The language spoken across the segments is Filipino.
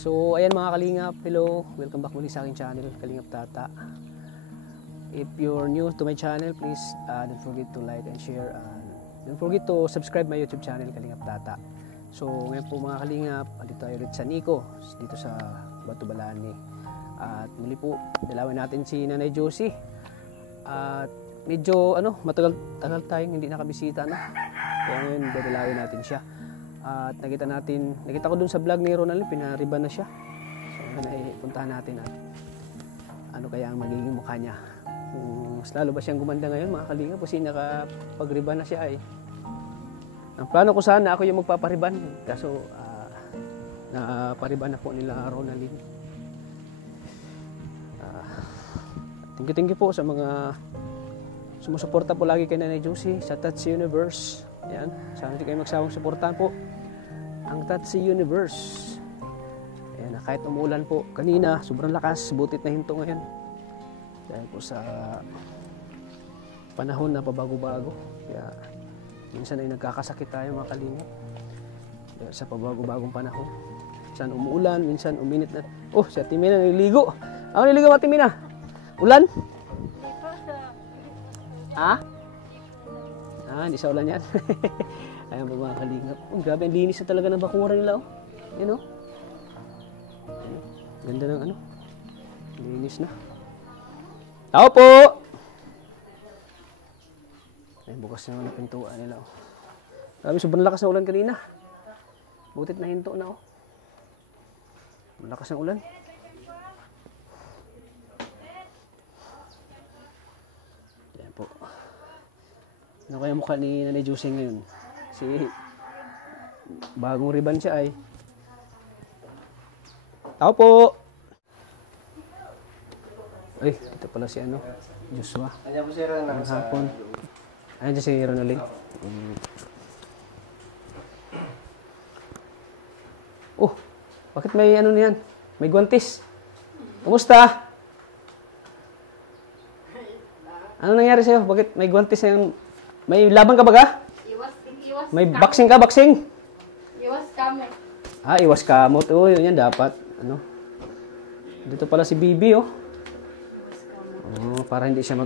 So, ayan mga Kalingap, hello, welcome back muli sa aking channel, Kalingap Tata. If you're new to my channel, please don't forget to like and share and don't forget to subscribe my YouTube channel, Kalingap Tata. So, ngayon po mga Kalingap, dito tayo ulit sa Nico, dito sa Batubalani. At muli po, dalawin natin si Nanay Josie. At medyo matagal tayong hindi nakabisita, no? Kaya ngayon dadalawin natin siya. At nakita ko dun sa vlog ni Ronald, pinariban na siya. So puntahan natin ano kaya ang magiging mukha niya. Mas lalo ba siyang gumanda ngayon mga Kalingap kasi nakapagriban na siya ay. Ang plano ko sana ako yung magpapariban, kaso napariban na po nila Ronald. Thank you po sa mga sumusuporta po lagi kay Nanay Josie sa Tatsi Universe. Yan, sana hindi kayo magsawang suportahan po ang Tatsi Universe. Ayan, kahit umulan po kanina, sobrang lakas, butit na hinto ngayon. Dahil po sa panahon na pabago-bago. Kaya minsan ay nagkakasakit tayo mga Kalingap. Dahil sa pabago-bagong panahon. Minsan umuulan, minsan uminit na. Oh, si Ate Mina naliligo. Ako naliligo Ate Mina? Ulan? Ha? Hindi sa ulan yan. Ayan po mga Kalingap. Grabe, ang linis na talaga ng bakura nila. Yan o. Ganda ng linis na. Tao po! Ayan, bukas na ang pintuan nila. Grabe, sobrang lakas na ulan kanina. Butit na hinto na. Malakas ng ulan. Ayan po. Ano kaya mukha ni Nanay Josie ngayon? Si bagong riban siya ay. Tao po! Ay, ito pala si Joshua. Ayan po si Ronald sa hapon. Ayan dyan si Ronald. Oh, bakit may niyan? May guwantes. Kumusta? Ano nangyari sa'yo? Bakit may guwantes na yung... May laban ka ba ka? Iwas may boxing ka, boxing? Iwas kami. Iwas kamot. Oh, yun yan dapat. Dito pala si Bibi, oh. Oh, para hindi siya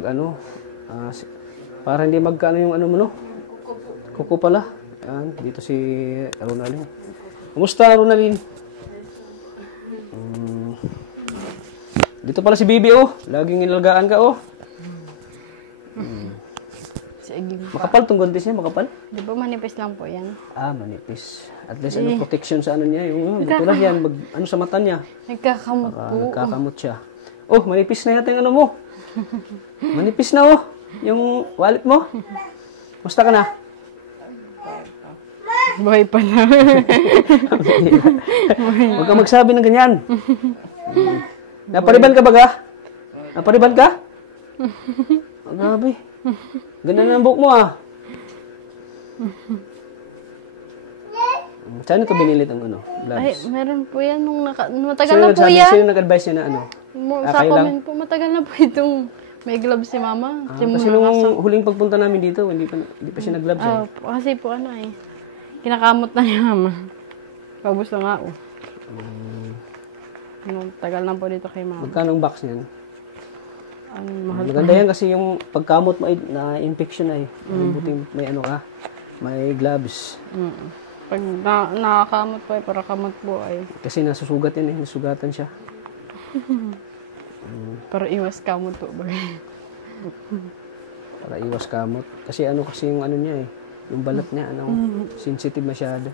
para hindi yung mo, no? Kuko pala. Yan, dito si Ronaldin. Kumusta, Ronaldin? Dito pala si Bibi, oh. Laging nilalagaan ka, oh. Makapal tong guntis niya, makapal? Di ba manipis lang po yan? Manipis. At least protection sa niya, yung dito lang yan, sa mata niya. Nagkakamot po. Nagkakamot siya. Oh, manipis na yata yung mo. Manipis na, oh. Yung wallet mo. Musta ka na? Buhay pa na. Huwag ka magsabi ng ganyan. Napariban ka ba ka? Napariban ka? Grabe. Ganda na ang buhok mo, Saan ito binilit ang gloves? Ay, meron po yan. Matagal na po yan. Sino nag-advise niya na Sa comment po, matagal na po itong may gloves si Mama. Kasi nung huling pagpunta namin dito, hindi pa siya nag-gloves. Kasi po kinakamot na niya Mama. Paubos na nga, tagal na po dito kay Mama. Magkano ang box niyan? Mahal. Maganda yan kasi yung pagkamot mo ay na-infection ay. Buti may may gloves. Pag nakakamot po para kamot po ay. Kasi nasusugat yan nasugatan siya. Para iwas kamot po ba? Para iwas kamot. Kasi kasi yung niya yung balat niya, sensitive masyado.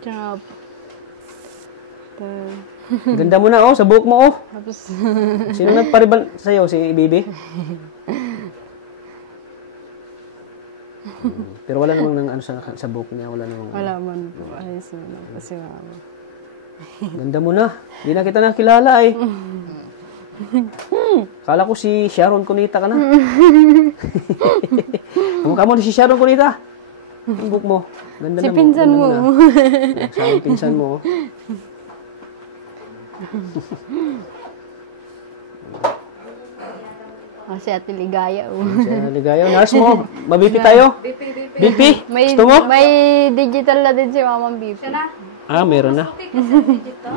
Ganda mo na, sa buhok mo, Tapos, Sino nagpariban sa'yo? Si Bibi? Pero wala namang sa buhok niya. Wala namang... Wala man po. Ayos na lang. Kasi Mama. Ganda mo na. Hindi na kita nakilala, Kala ko si Sharon Cunita ka na. Kamukha mo si Sharon Cunita. Ang buhok mo. Ganda si pinsan mo. Sa pinsan mo. Si Ate Ligaya. Si Ate Ligaya. Nurse mo. Mabipi tayo. BP. May Gusto mo? May digital na din si Mama BP. Ah, meron na. Okay kasi digital.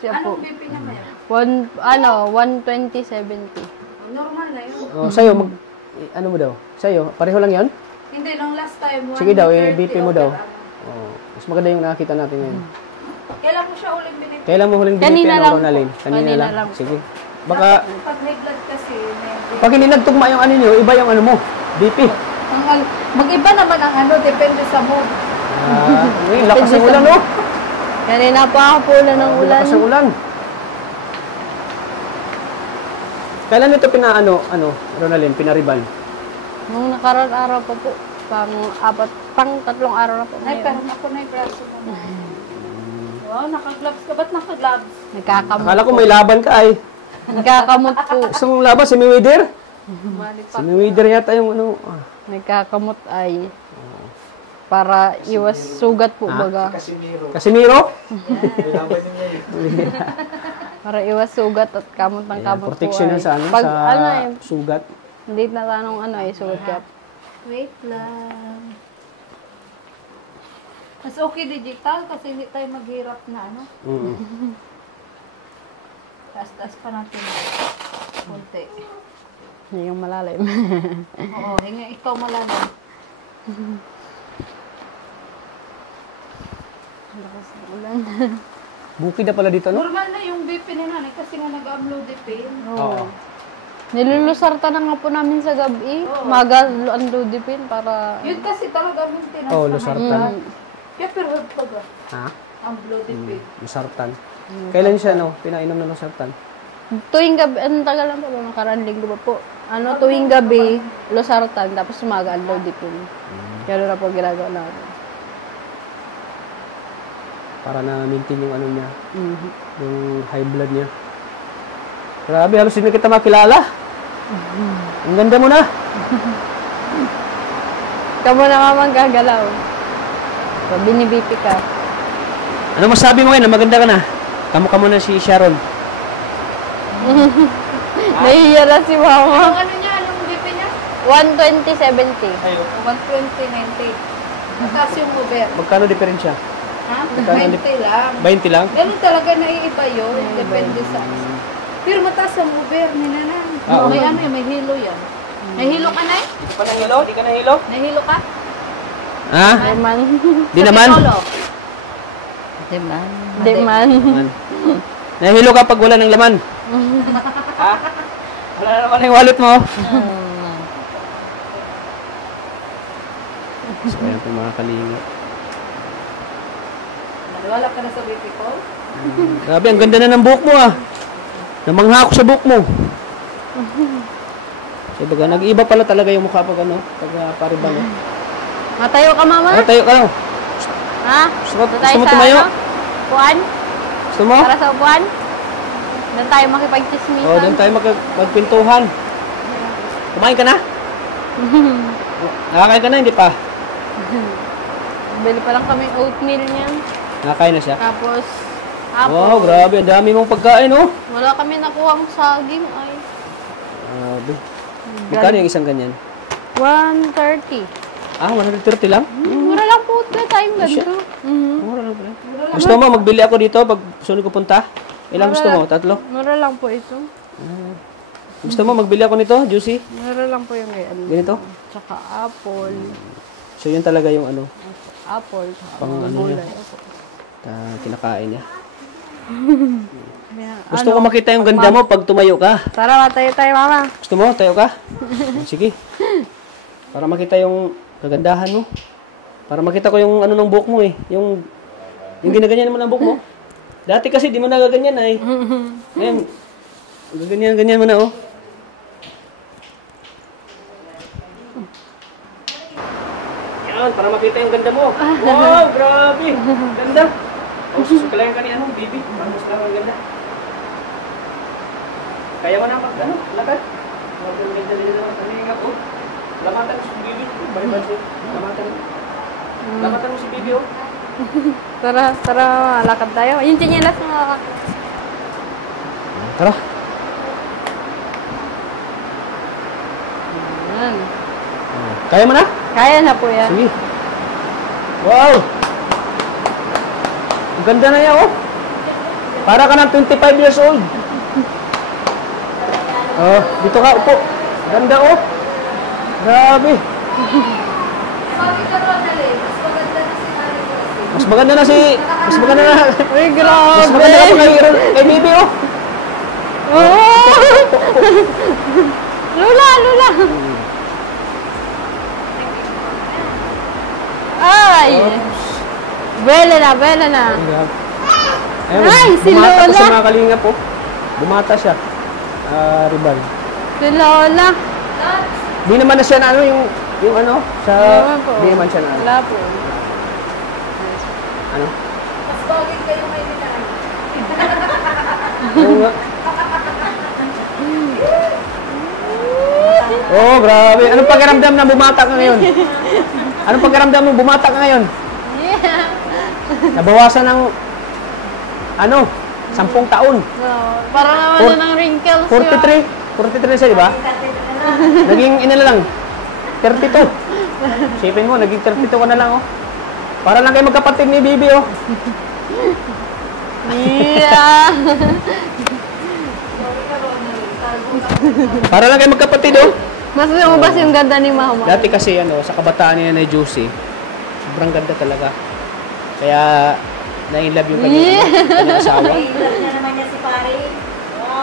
Siya po. Anong BP niya ngayon? 120/70. Normal na yun. Oh, sa'yo, ano mo daw? Sa'yo, pareho lang yan? Hindi, nung last time, Sige daw, 130 BP mo daw. over. Oh, mas maganda yung nakita natin ngayon. Kailan mo siya ulit binibigay? Kailan mo huling Kanina binip lang yan, po. Ronalyn? Kanina lang. Sige. Baka, Pag may blood kasi, may pag hindi nagtugma yung ano nyo, iba yung ano mo, BP. Mag-iba naman ang ano, depende sa mood. Ah, ngayon, lakas ng ulan, no? Kanina pa ako po ulan ng ulan. Lakas ng ulan. Kailan ito Ronalyn, pinariban? Nung nakaraan araw pa po. Pang 3 araw na po. Ay, pero ako na yung braso mo. Wow, naka-gloves ka. Ba't naka-gloves? Nagkakamot Akala ko po. may laban ka ay. Nagkakamot po. Gusto mong laban, si Mayweather? Mali Si Mayweather yata yung ano. Nagkakamot ay para iwas sugat po baga. Casimiro? Para iwas sugat at kamot ng Ayan, kamot protection po yan sa ano, Pag sa ano eh, sugat. hindi na tanong ano eh, sugat ka. Wait lang. Mas okay digital kasi hindi tayo maghirap na ano. Mm. Taas-taas pa natin. Kunti. Hindi yung malalim. Oo, hinga ikaw malaman. Lakas ng ulan. Bukid na pala dito, no? Normal na yung BP ni nanay kasi nga nag-upload eh. Oo. Nilulusarta na nga po namin sa gabi. Maga ang dudipin para... Yun kasi talaga maintenance. Oo, na lusartan. Kaya pero hug pa ba? Ha? Ang bloody pig. Lusartan. Kailan siya, no? Pinainom na lusartan. Tuwing gabi, ang tagal lang po, nakaraan linggo pa po. Ano, tuwing gabi, lusartan, tapos umaga ang dudipin. Kaya na po ginagawa namin. Para na-maintain yung ano niya, yung high blood niya. Grabe, halos hindi kita makilala. Ang ganda mo na. Kamu na nga manggagalaw. So, binibipi ka. Ano masabi mo ngayon na maganda ka na? Kamu na si Sharon. Nahiya na si mama. Ang ano niya, anong BP niya? 120/70. 120-90. Mataas yung mover. Magkano diferensya? Ha? Magkano 20 lang. 20 lang? Ganun talaga naiiba yun. Depende sa ano. Pero mataas ang mover ni Nanan. Ah, May ano may hilo yan. May hilo ka na eh? Di ka pa nahilo? Di ka nahilo? Nahilo ka? Ha? Di man. Di naman? Di man. Di man. Nahilo ka pag wala ng laman. Ha? Wala na naman yung wallet mo. So, ayan po mga kalinga. Wala ka na sa BP call? Grabe, ang ganda na ng buhok mo ah. Namangha ako sa buhok mo. So, baga, nag-iba pala talaga yung mukha pag ano, pag pariban. Matayo ka, mama? Ano, tayo ka lang. Ha? Gusto mo Doon tayo sa tumayo? ano? Upuan? Gusto mo? Para sa upuan? Doon tayo makipag-chismisan. Oo, doon tayo magpintuhan. Kumain ka na? Nakakain ka na, hindi pa? Bili pa lang kami oatmeal niyan. Nakakain na siya? Tapos, Wow, grabe. Ang dami mong pagkain, oh. wala kami nakuhang saging. Ay, Grabe. Magkano yung isang ganyan? 130. Ah, 130 lang? Mura lang po na tayong ganito. Mura lang pala. Gusto mo, magbili ako dito pag sunod ko punta? Ilang gusto mo? 3? Mura lang po ito. Gusto mo, magbili ako nito, juicy? Mura lang po yung ganyan. Ganito? Tsaka apple. So, yun talaga yung ano, Apple. Tsaka Pang ano gulay. niya? Kinakain niya. Kaya, Gusto ko makita yung ganda mo pag tumayo ka. Tara, tayo tayo, mama. Gusto mo, tayo ka? Sige. Para makita yung kagandahan mo. Para makita ko yung ano ng buhok mo eh. Yung ginaganyan mo ng buhok mo. Dati kasi di mo nagaganyan ay. Ngayon, gaganyan mo na oh. Yan, para makita yung ganda mo. Wow, grabe. Ganda. Oh, susukalayan ka ni ano, baby. Para mas lang ang ganda. Kaya mo na mag, ano, lakad. Magdali-dali na naman oh. Lamatan mo si baby. Bye-bye. Lamatan mo si baby oh. Tara, tara, mama. Lakad tayo. Yung tsinelas mo, mama. Tara. Yan. Kaya mo na? Kaya na po yan. Sige. Wow! Ang ganda na yan, oh. Para ka ng 25 years old. Oh, dito ka, upo. Ganda, oh. Grabe. Sabi ka, Ronald, mas maganda na si Nanay Josie. Mas maganda na si... Mas maganda na... Uy, Mas grabe! maganda na pa kay Bibi, oh. Oh! Lula, Lula! Ay! Bela na, bela na. Ayun, Ay, si bumata Lola. pa sa mga kalingap, oh. Bumata siya. Riban. Si Lola. Di naman na siya na ano, yung ano, sa... Ewan po. Di naman siya na ano. Wala po. Ano? Mas bagay kayo may Nanay. Oo nga. Oh, grabe. Anong pakiramdam na bumata ka ngayon? Anong pakiramdam mo bumata ka ngayon? Yeah. Nabawasan ng ano, 10 taon. No, parang naman na ng wrinkles 43. 43 na siya, di ba? Naging ina na lang. 32. Sipin mo, naging 32 ka na lang, oh. Para lang kayo magkapatid ni Bibi, oh. Yeah. Para lang kayo magkapatid, oh. Mas lumabas yung ganda ni Mama. Dati kasi, ano, sa kabataan ni Nanay Josie, sobrang ganda talaga. Kaya, na-inlove yung kanyang asawa. Ilan na naman niya si pare.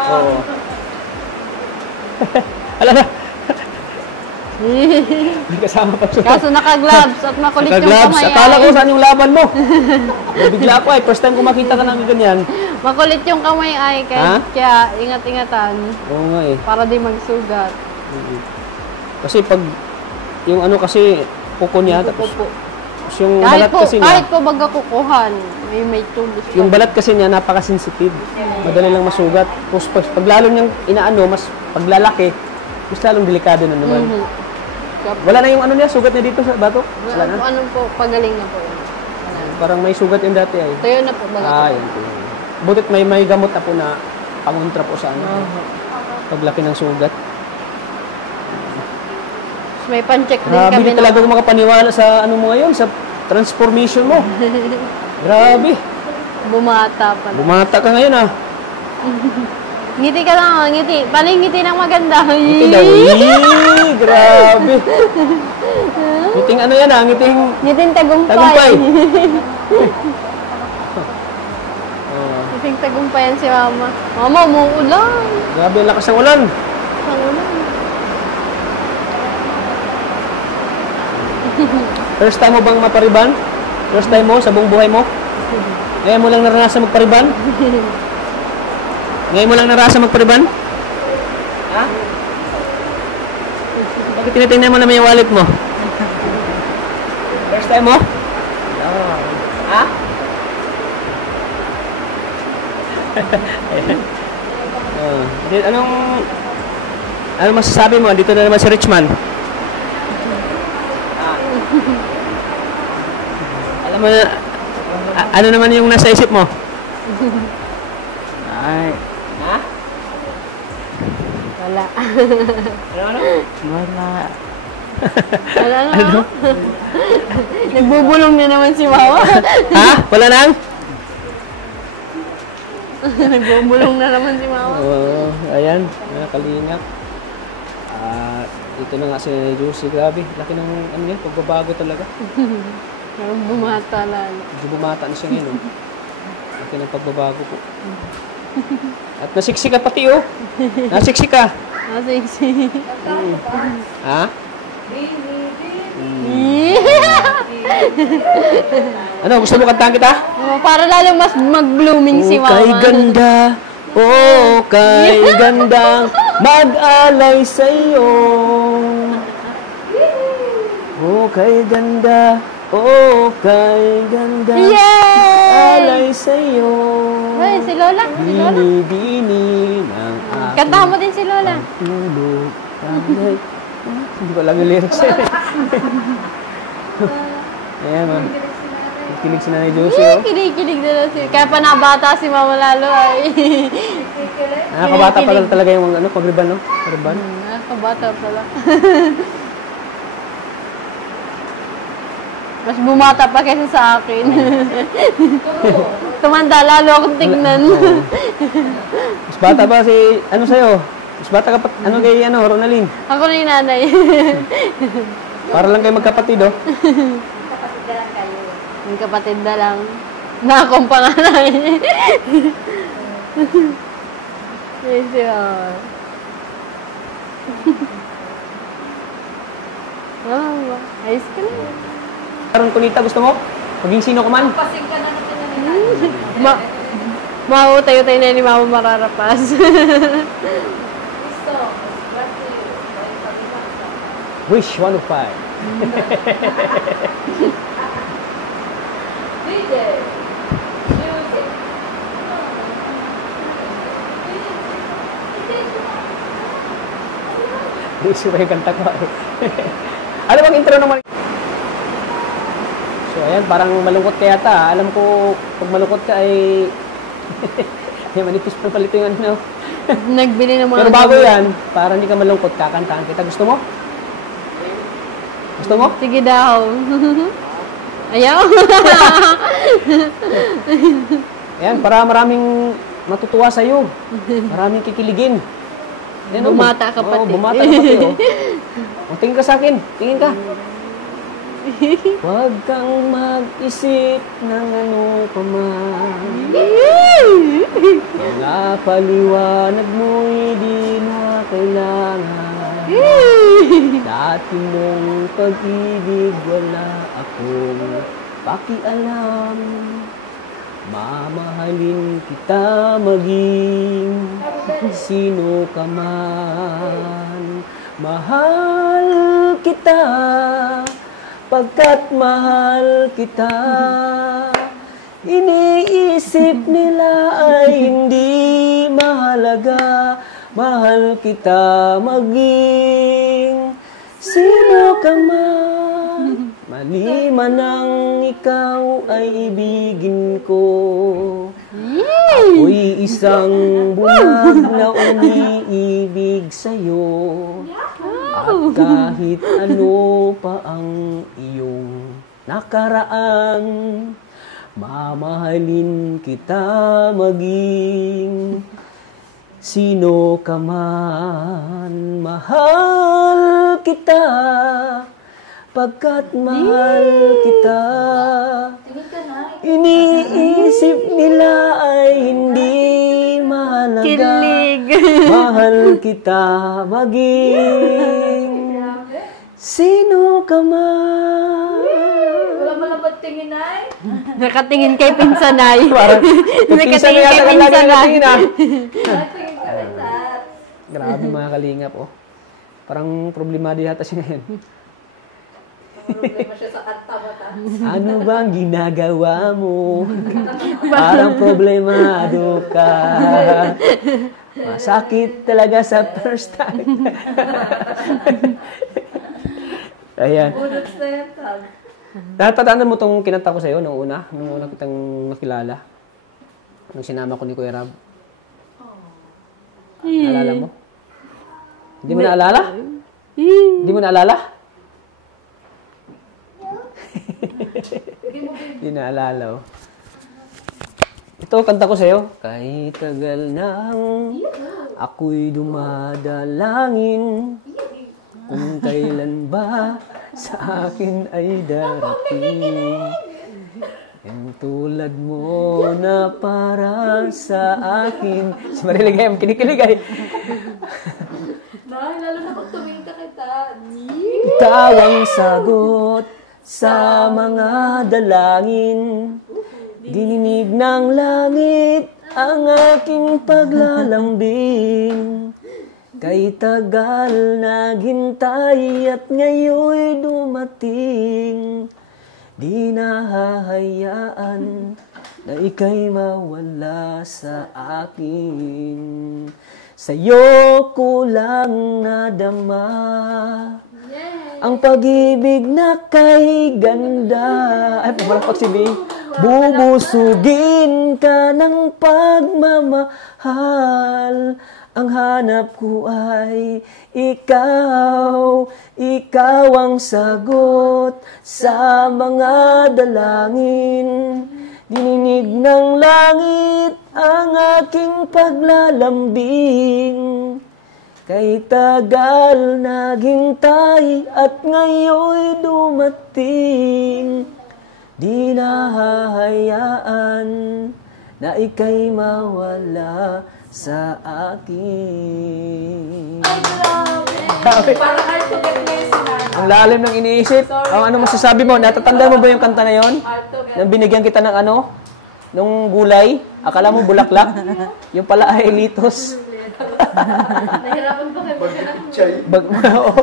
Oo. Alam na, may kasama pa siya. Kaso naka-gloves at makulit yung Naka-gloves. kamay. Akala ko Ay. saan yung laban mo. Bigla ako eh. First time ko makita ka ng ganyan. Makulit yung kamay ay Ha? kaya ingat-ingatan Oo nga eh. para di magsugat. Kasi pag, yung ano kasi, kuko niya, tapos yung Kahit balat po, kasi niya, kahit po baga kukuhan, may tulos pa. yung balat kasi niya, napaka-sensitive. Madali lang masugat. Tapos pag lalo niyang inaano, mas paglalaki, mas lalong delikado na naman. Mhm. Wala na yung ano niya, sugat niya dito sa batok. Wala na. Ano po, pagaling na po yun. Wala na. Parang may sugat yung dati ay. Tuyo na po baga. Ah, yun. Butit may gamot na po na pangontra po sa ano. Paglaki ng sugat. May pan-check din Grabe, kami di talaga ako makapaniwala sa ano mo ngayon, sa transformation mo. Grabe. Bumata pa na. Bumata ka ngayon ah. Ngiti ka lang, oh, ngiti. Paano yung ngiti ng maganda? Ngiti daw. Yee, grabe. Ngiting ano yan ah, ngiting Ngiting tagumpay. tagumpay. Oh, Ngiting tagumpay yan si Mama. Mama, umuulan. grabe, ang lakas ng ulan. Ang ulan. First time mo bang mapariban? First time mo sa buong buhay mo? Ngayon mo lang naranasan magpariban? Ngayon mo lang naranasan magpariban? Ha? Bakit tinitingnan mo naman yung wallet mo? First time mo? Oo. Ha? Oh. Anong masasabi mo? Dito na naman si Richman. Alam mo na, ano naman yung nasa isip mo? Ay. Ha? Wala. Ano? Wala. Wala na. Nagbubulong na naman si Mama. Ha? Wala nang? Nagbubulong na naman si Mama. Oo, ayan, mga kalingap. Dito na nga si Nanay Josie, grabe. Laki ng ano yan, pagbabago talaga. Parang bumata lalo. Medyo bumata na siya ngayon. Oh. Laki ng pagbabago po. At nasiksik ka pati oh. Nasiksik ka. Sexy. Ha? Yeah. Ano, gusto mo kantahan kita? Para lalo mas mag-blooming si Mama. Kay ganda, oh kay gandang mag-alay sa'yo. Oh kay ganda, oh kay ganda, Yay! alay sa'yo. Ay, si Lola. Si Lola. Bini-bini ng aking Kantahan mo din si Lola. tulog. Hindi ko alam yung lyrics eh. Ayan man. Kilig si Nanay Josie oh. Kilig-kilig na lang si... Kaya pa nabata si Mama lalo ay. Nakakabata pa lang talaga yung ano, pag-riban no? Pag-riban. Nakakabata pala. Mas bumata pa kaysa sa akin. Tumanda lalo akong tignan. Mas bata ba si, ano sa'yo? Mas bata ka pa, ano kay, Ronaldin? Ako na yung nanay. Para lang kayo magkapatid, oh. Yung kapatid na lang. Na akong panganay. Yes, yun. Ayos ka na. Karon kunita, gusto mo? Maging sino ka man? Pasing ka na natin na Mautay-utay na ni Mama mararapas. Gusto. Wish 105. DJ. Music. Di siya yung kanta ko. Alam mo ang intro naman. So ayan, parang malungkot ka yata. Alam ko, pag malungkot ka ay... Ay, manipis pa palit yung ano. Nagbili ng mga... Pero bago yan, para hindi ka malungkot, kakantahan kita. Gusto mo? Gusto mo? Sige daw. Ayaw. Ayan, para maraming matutuwa sa'yo. Maraming kikiligin. Ayan, oh, Bumata ka pati. Oo, bumata ka pati, oh. O, tingin ka sa akin. Tingin ka. Huwag kang mag-isip ng ano pa man. Mga paliwanag mo'y di na kailangan. Dati mong pag-ibig wala akong pakialam. Mamahalin kita maging sino ka man. Mahal kita pagkat mahal kita. Iniisip nila ay hindi mahalaga. Mahal kita maging sino ka man. Maliman ang ikaw ay ibigin ko. Ako'y isang bulag na umiibig sa'yo. At kahit ano pa ang iyong nakaraan, mamahalin kita maging sino ka man. Mahal kita pagkat mahal kita. Iniisip nila ay hindi mahalaga. Kilig. Mahal kita maging sino ka man. Wala malabot tingin ay. Nakatingin kay Pinsanay. Parang Nakatingin kay yata lang lagi Pinsanay. nakatingin, ah. Tingin ka rin lahat. Grabe mga kalingap, oh. Parang problemado yata siya ngayon. Problema siya sa kanta mo ta. Ano bang ginagawa mo? Parang problemado ka. Masakit talaga sa first time. Ayan. Unod na yan, tag. Natatandaan mo itong kinanta ko sa'yo nung una kitang nakilala. Nung sinama ko ni Kuya Rab. Naalala mo? Hindi mo naalala? Hindi mo naalala? Hindi naalala, oh. Ito, kanta ko sa'yo. Kahit tagal nang ako'y dumadalangin, kung kailan ba sa akin ay darating. Yung tulad mo na para sa akin. Si Mariligay, kinikilig ay. Nay, lalo na pag tumingin ka kita. Ikaw ang sagot sa mga dalangin. Dininig ng langit ang aking paglalambing. Kay tagal naghintay at ngayon'y dumating. Di nahahayaan na ika'y mawala sa akin. Sa'yo ko lang nadama ang pag-ibig na kay ganda. Ay, pumarapag si Bing. Bubusugin ka ng pagmamahal. Ang hanap ko ay ikaw. Ikaw ang sagot sa mga dalangin. Dininig ng langit ang aking paglalambing. Kay tagal naghintay at ngayon dumating. Di nahahayaan na ika'y mawala sa akin. Grabe. Parang hard to get message. Ang lalim ng iniisip. Ano masasabi mo? Natatanda mo ba yung kanta na yon? Hard to get. Nang binigyan kita ng ano? Nung gulay? Akala mo bulaklak? Yung pala ay litos. Nahirapan ba kayo? Oo.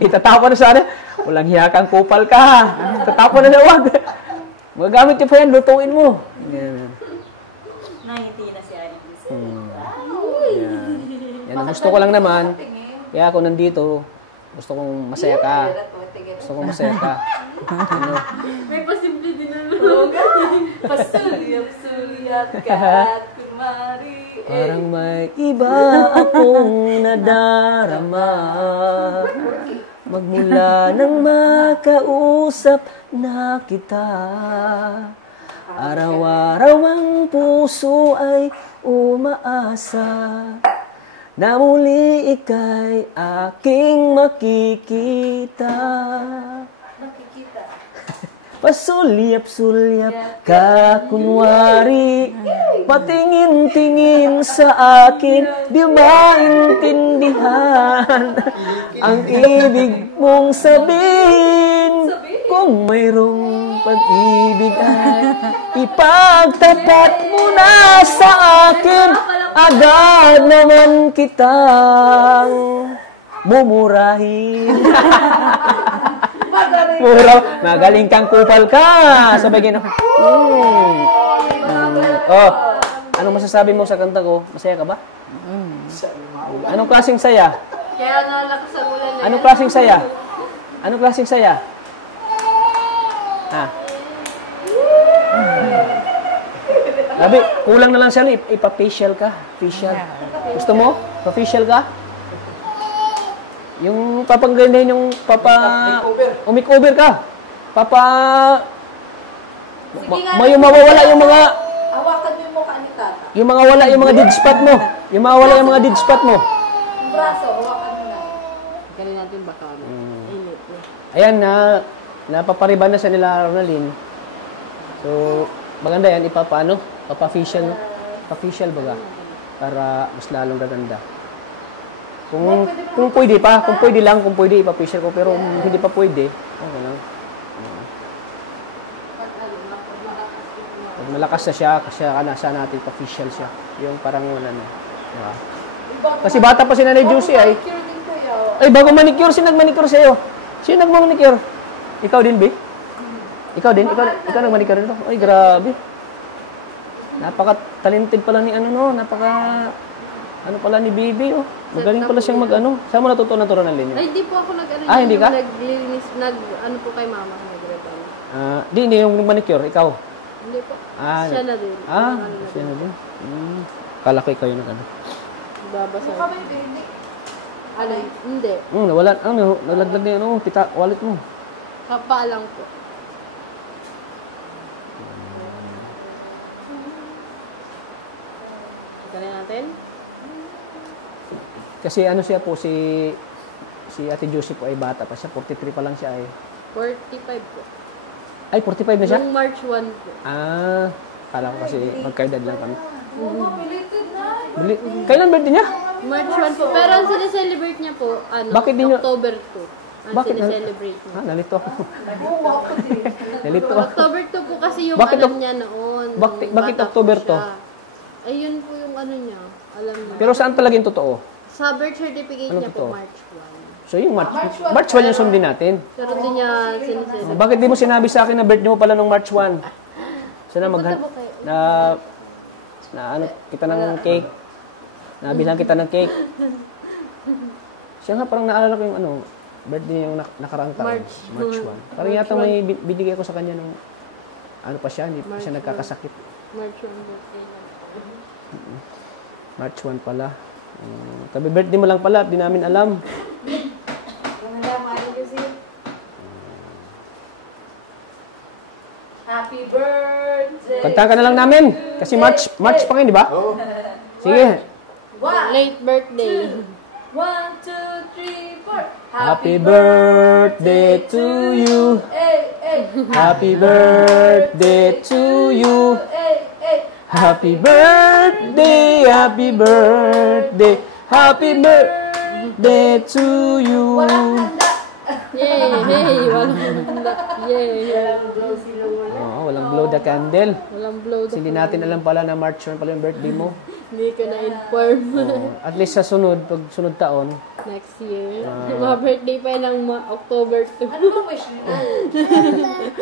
Itatapon na sana. Walang hiya kang kupal ka. Itatapon na wag. Magagamit yung pa yan, lutuin mo. Yan. Nangiti na si Alice. Yan. Ang gusto ko lang naman, kaya ako nandito, gusto kong masaya ka. Gusto kong masaya ka. Ano? May pasimple din ang lugar. Pasuliyap-suliyap ka at kumari. Parang may iba akong nadarama. Magmula nang makausap na kita. Araw-araw ang puso ay umaasa na muli ika'y aking makikita. Pasulyap-sulyap ka kunwari, patingin-tingin sa akin, di maintindihan ang ibig mong sabihin. Kung mayroong pag-ibig ay ipagtapat mo na sa akin, agad naman kitang mumurahin. Mura, magaling kang kupal ka. Sabay gano'n. Oh, anong masasabi mo sa kanta ko? Masaya ka ba? Anong klaseng saya? Kaya nalakas ang ulan na Anong klaseng saya? Anong klaseng saya? Ha? Sabi, kulang na lang siya, ipa-facial ka. Facial. Gusto mo? Pa-facial ka? Yung papanggandahin yung umikover ka. Yung mawawala yung mga hawakan mo yung mukha ni Tata. yung mga wala yung mga dead spot mo. Yung mawawala yung mga dead spot mo. Yung braso, hawakan mo na. Galing natin baka init na. Ayan na napapariban na sa nila Ronaldin. So, maganda yan ipapaano? Papa-facial, no? Pa-facial baga para mas lalong gaganda. Kung pwede pa, kung pwede lang, kung pwede ipa-facial ko, pero kung hindi pa pwede, okay lang. Pag malakas na siya, kasi nasa natin pa-facial siya. Yung parang ano, diba? Kasi bata pa si Nanay Juicy ay. Manicure din kayo. Ay, bago manicure, sino nag-manicure sa'yo? Sino nag-manicure? Ikaw din, Bi? Ikaw din? Ikaw nag-manicure dito? Ay, grabe. Napaka-talented pala ni ano pala ni Bibi, oh. Magaling pala siyang mag-ano. Saan mo natutunan to, Ronaldinho? Ay, di po ako nag-ano. Hindi ka? Naglinis, ano po kay mama. Nag-retano. Hindi yung manicure, ikaw. Hindi po. Ah, Siya na din. Siya na din. Kala ko ikaw yung nag-ano. Babasa. Kami, hindi. Ano? Hindi. Nawala, nalaglag na yun, wallet mo. Kapa lang po. Galing natin? Kasi ano siya po, si Ate Josie po ay bata pa siya. 43 pa lang siya ay. 45 po. Ay, 45 na siya? Noong March 1 po. Kala ko kasi magkaedad lang kami. Belated na. Kailan birthday niya? March 1 po. Pero ang sineselebrate niya po, Bakit di niyo- October 2. Ang Bakit? sineselebrate niya. Nalito ako. Oo, ako din. Nalito ako. October 2 po kasi yung Bakit alam Oc- niya noon. Bakit nung bata po October siya. Ayun po yung ano niya. Alam niya. Pero saan talaga yung totoo? Sa birth certificate Ano niya totoo? po, March 1. So yung March 1 yung sundin natin. Pero di niya sineselebrate. Bakit di mo sinabi sa akin na birthday mo pala nung March 1? Sana Punta po kayo. na ano kita ng cake. Nabilang kita ng cake. Siya nga parang naalala ko yung ano, birthday niya yung nakaraang taon. March 1. Parang yata may binigay ko sa kanya ng ano pa siya, hindi pa siya nagkakasakit. March 1 birthday niya. March 1 pala. Kabi birthday mo lang pala, di namin alam. Happy birthday. Kanta ka na lang namin. Kasi March pa ngayon, di ba? Sige. Late birthday. 1, 2, 3, 4. Happy birthday to you. Hey, hey. Happy birthday to you. Hey, hey. Happy birthday, happy birthday, happy birthday to you. Yay! Hey! Walang handa. Yay! Walang blow the candle. Walang blow. Kasi hindi natin alam pala na March 1 pala yung birthday mo. Hindi ko na-inform. At least sa pag sunod taon, Next year. Birthday pa yun ng October 2. Ano bang wish nila?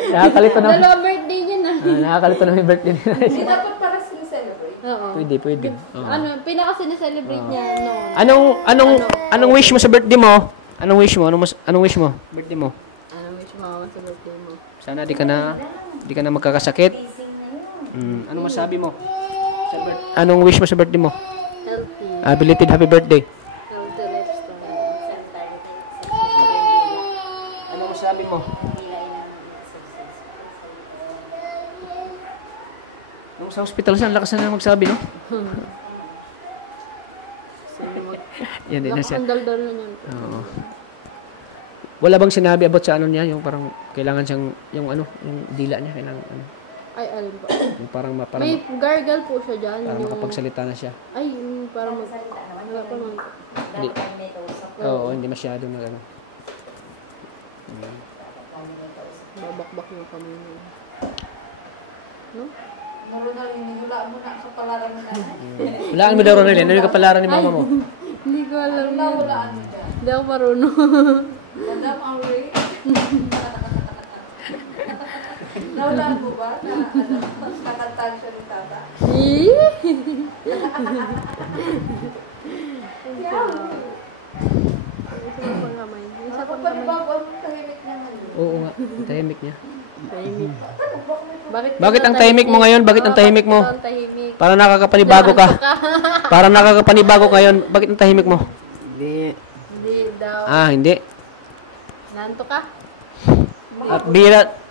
nakakalito na. Dalawang birthday niya na. Nakakalito na yung birthday nila. Hindi dapat para sila celebrate. Oo. Pwede. Ano, pinaka-celebrate niya noon. Anong wish mo sa birthday mo? Anong wish mo? Anong wish mo? Birthday mo? Ano wish mo sa birthday mo? Sana di ka na magkakasakit. Ano masabi mo? Anong wish mo sa birthday mo? Healthy. Belated happy birthday. Healthy lifestyle. Anong masabi mo? Nung sa hospital siya, ang lakas na magsabi, no? Yan din na siya. Nakakandal-dal na niyan. Oo. Wala bang sinabi about sa ano niya, yung parang kailangan siyang, yung dila niya, kailangan, Ay, alin ba? yung parang May gargle po siya dyan. parang makapagsalita na siya. Ay, parang wala pa man. Hindi. Oo, hindi masyado na ano. Babakbak yung kami niya. No? Marunong hinihula mo na sa palaran mo na. Walaan mo daw, Ronel. Ano yung kapalaran ni mama mo? Hindi ko alam. Nahulaan mo dyan. Hindi ako marunong. Madam Aure. Nahulaan mo ba? Kakantahan siya ng tata. Isa pa kamay. Isa pa Ako pa kamay. ba ang tahimik niya ngayon? Oo nga, ang tahimik niya. Tahimik. Bakit ang tahimik mo ngayon? Bakit ang tahimik mo? Ang tahimik. Parang nakakapanibago ka. Parang nakakapanibago ka yun. Bakit ang tahimik mo? Hindi daw. Hindi. Nanto ka?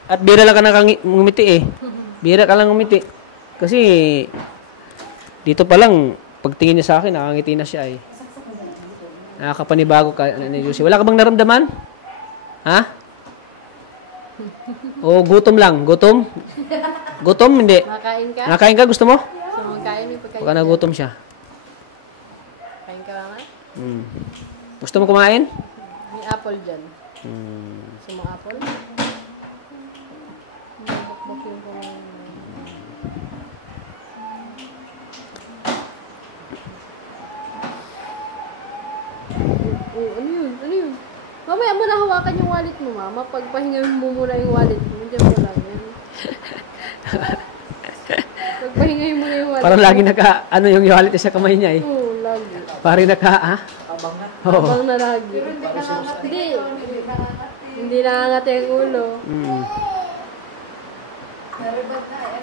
At bira lang ka ngumiti eh. Bira ka lang ngumiti. Kasi dito pa lang, pagtingin niya sa akin, nakangiti na siya eh. Nakakapanibago ka ni Lucy. Wala ka bang naramdaman? Ha? O gutom lang? Gutom? Gutom? Hindi. Makain ka? Nakain ka? Gusto mo? So, makain yung pagkain. Baka nagutom siya. Kain ka ba? Gusto mo kumain? May apple dyan. Gusto mo apple? Bakbak yung kumain. Oh, ano yun? Ano yun? Mamaya mo na hawakan yung wallet mo, mama. Pagpahinga mo muna yung wallet mo. Diyan mo lang yan. Pagpahinga mo na yung wallet Parang mo. lagi yung wallet sa kamay niya eh. Oo, lagi. Parang Oo. Abang na lagi. Hindi. Hindi nangangati ang ulo.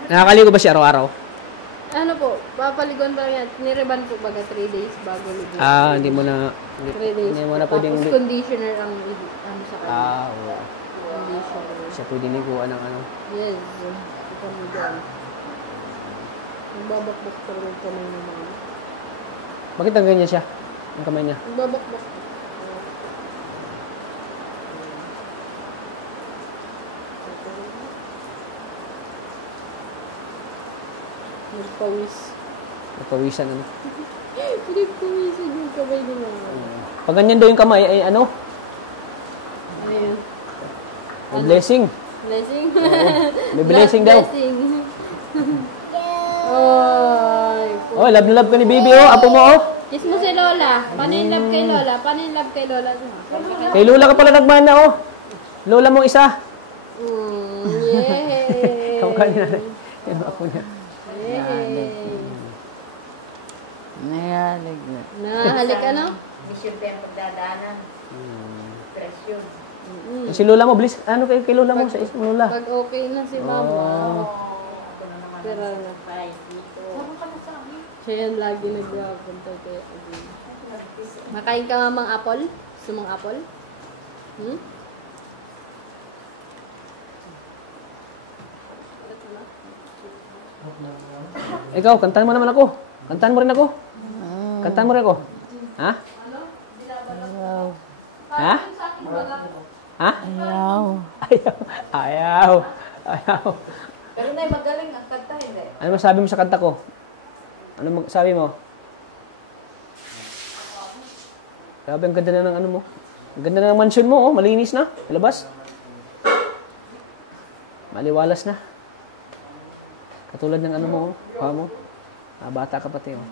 Nakakaligo ba siya araw-araw? Ano po, papaligon pa lang yan. Nireban po baga 3 days bago ligo. Hindi mo na 3 days. hindi mo na pwedeng Tapos conditioner ang ano sa kanya. oo. Conditioner. Siya pwedeng liguan ng ano. Yes. Ito mo dyan. Nagbabakbak pa rin kamay ng mga. Bakit ang ganyan siya? Ang kamay niya. Nagbabakbak. Nagpawis. Napawisan ano. Nagpawisan yung kamay ng mga. Pag ganyan daw yung kamay ay ano? Ano yun? May blessing. Blessing? May blessing daw. Blessing. Ay, Oh, love na love ka ni baby oh. Apo mo oh. kiss mo si Lola. Paano yung love kay Lola? Paano yung love kay Lola? Kay Lola ka pala nagmana oh. Lola mo isa. Yay! Kamukha niya na. Yung apo niya. Yay! Nayalig na. Nahalik ano? Mission pa yung pagdadaanan. Presyo. Si lola mo, bilis. Ano kay lola mo? Sa isang lola. Pag okay na si mama, Ako na naman. tira na. Ay, dito. Siya yan lagi nagpunta kay Adi. Makain ka mamang apple? Sumang apple? Hmm? Ikaw, kantahan mo naman ako. Kantahan mo rin ako. Kantahan mo rin ako. Ha? Ha? Ha? Ayaw. Ayaw. Ayaw. Ayaw. Pero Nay, magaling ang kanta, hindi. Ano masabi mo sa kanta ko? Ano sabi mo? Grabe, ang ganda na ng ano mo. Ang ganda na ng mansion mo, oh. Malinis na. Labas. Maliwalas na. Katulad ng ano mo, oh. Kuha mo. Bata ka pati, oh.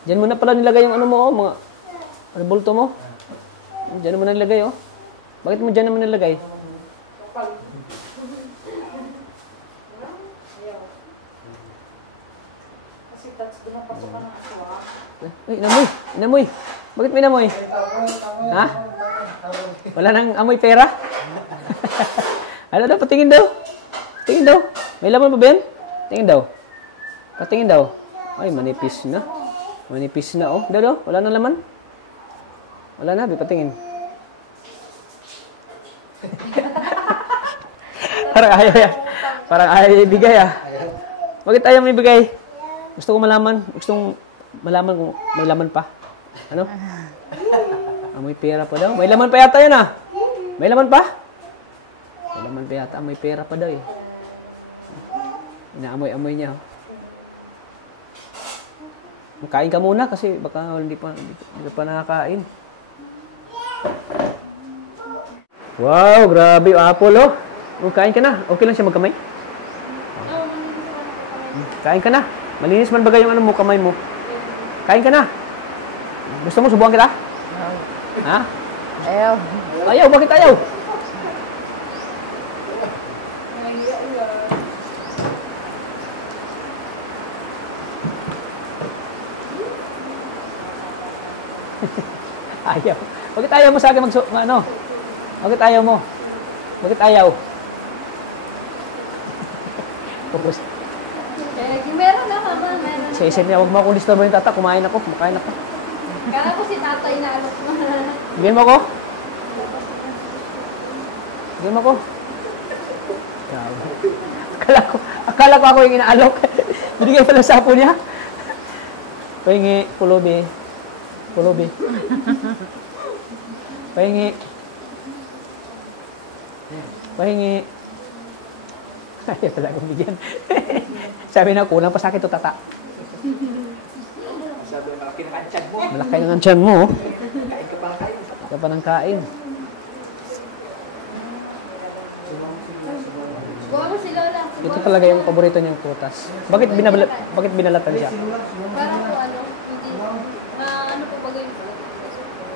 Diyan mo na pala nilagay yung ano mo, oh. Mga bulto mo. Diyan mo na nilagay, oh. Bakit mo diyan naman nilagay? Ay, inamoy! Inamoy! Bakit may inamoy? Ha? Wala nang amoy pera? Ano daw? Patingin daw. Patingin daw. May laman pa ba yan? Tingin daw. Patingin daw. Ay, manipis na. Manipis na, oh. Daw. Wala nang laman. Wala na, patingin. Parang ayaw yan. Parang ayaw ibigay, ah. Bakit ayaw mo ibigay? Gusto ko malaman. Gusto malaman kung may laman pa. Ano? May pera pa daw. May laman pa yata yan, ah. May laman pa? May laman pa yata. May pera pa daw, eh. Inaamoy-amoy niya, oh. Kain ka muna kasi baka hindi pa nakakain. Wow, grabe yung apple, oh. Kain ka na. Okay lang siya magkamay? Kain ka na. Malinis man bagay yung ano mo, kamay mo. Kain ka na. Gusto mo subukan kita? Ha? Ayaw. Ayaw, bakit ayaw? Ayaw. Bakit ayaw mo sa akin ano? Bakit ayaw mo? Bakit ayaw? Tapos, Meron na ka ba? Meron na. sa isip niya, huwag mo akong disturbo yung tata. Kumain ako. Kumakain ako. Kala ko si tatay na alok mo. Bigyan mo ako? Bigyan mo ako? Grabe. Akala ko ako yung inaalok. Binigay pala sa apo niya. Pahingi, pulubi. Pulubi. Pahingi. Pahingi. Ayaw talaga bigyan. Sabi na, kulang pa sa akin ito, tata. Sabi, malaki na kanchan mo. Malaki na ang tiyan mo. Oh. Kain ka pa ng kain. Ka pa ng kain. Buha mo si Lola. Ito talaga yung paborito niyang putas. Bakit binalatan siya? Parang po ano, hindi. Ano po bagay po?